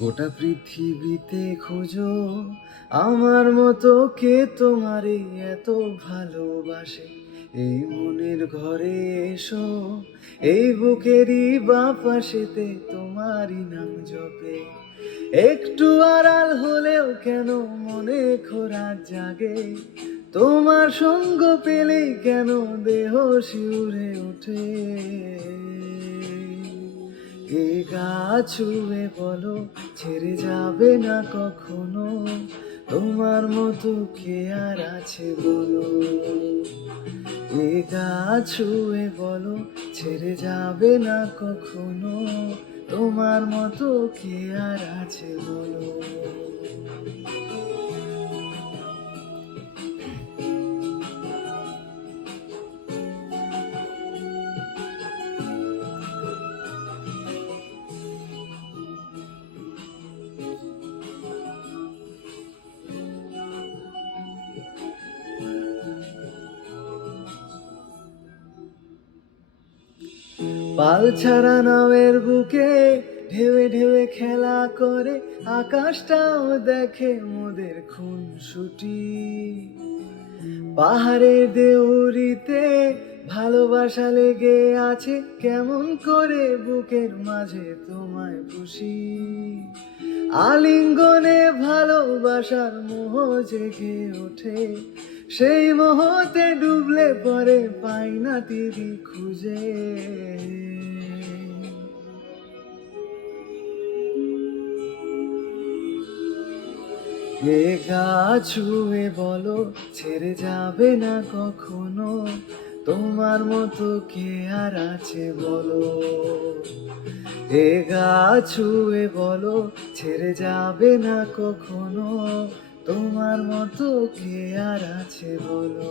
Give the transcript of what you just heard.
গোটা পৃথিবীতে খুঁজো আমার মতো কে তোমারে এত ভালোবাসে। এই মনের ঘরে এসো, এই বুকেরই বাপাশেতে তোমারই নাম জপে। একটু আড়াল হলেও কেন মনে খোরাক জাগে, তোমার সঙ্গ পেলেই কেন দেহ শিউরে ওঠে। এ গা ছুঁয়ে বলো ছেড়ে যাবে না কখনো, তোমার মতো কে আর আছে বলো। এ গা ছুঁয়ে বলো ছেড়ে যাবে না কখনো, তোমার মতো কে আর আছে বলো। পাল ছাড়া নামের বুকে ঢেউে ঢেউে খেলা করে, আকাশটাও দেখে মোদের খুনসুটি। পাহাড়ের দেউরিতে ভালোবাসা লেগে আছে, কেমন করে বুকের মাঝে তোমায় খুশি। আলিঙ্গনে ভালোবাসার মোহ জেগে ওঠে, সেই মোহতে ডুবলে পরে পাই না তীরি খুঁজে। এ গা ছুঁয়ে বলো ছেড়ে যাবে না কখনো, তোমার মতো কে আর আছে বলো। এ গা ছুঁয়ে বলো ছেড়ে যাবে না কখনো, তোমার মতো কে আর আছে বলো।